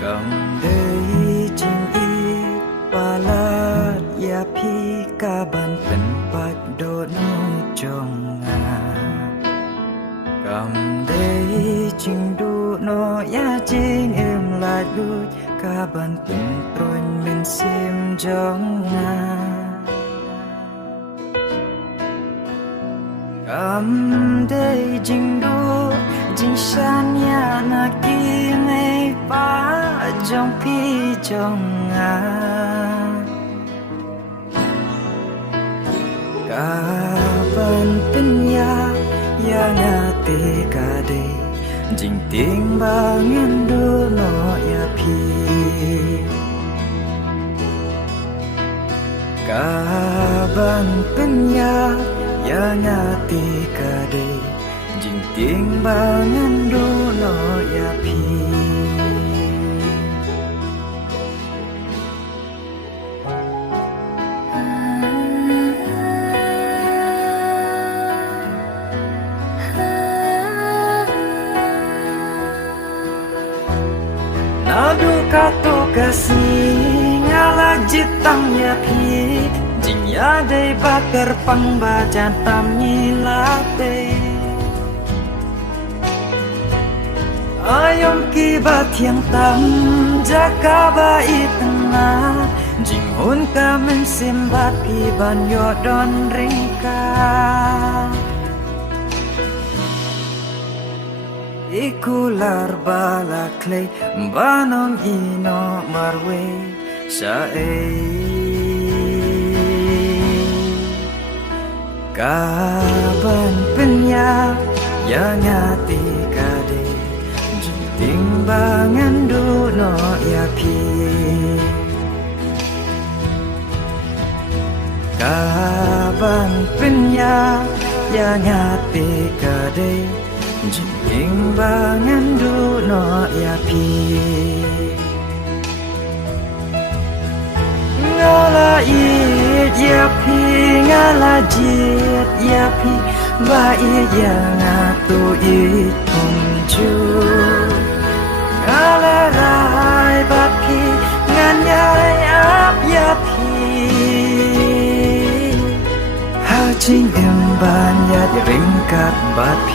cầm đây chinh y ba lát ya phi ca ban tận bạch đốt trong ngà cầm đây chinh đu no ya chinh em lại đuôi ca ban tận trôi mình sim trong ngà cầm đây chinh đu chinh san ya na ki ngay pa trong phi trong ngà cả ban tin ya ya nga te cả đây jing tiếng ba ngân đô no ya phi cả ban tin ya nga te cả đây jing tiếng ba ngân đô no ya phi Nadu kato kasih ngala jitang ya pi jing ya dei bakar pang bajan tam nyilate ayom ki ba thiang tam jaka ba itna jing hun ka men sim ba pi ban yo don ringka ikular bala clay banom ino marwe sa kaban penya yang ati kade timbangan duno ya pi kaban penya yang ati kade timbangan duno ya pi ngala it ya pi ngala jit ya pi ba it ya ngatu it kumju ngala rai ba pi ngan yai ap ya pi ha ching em ban ya ringkat ba pi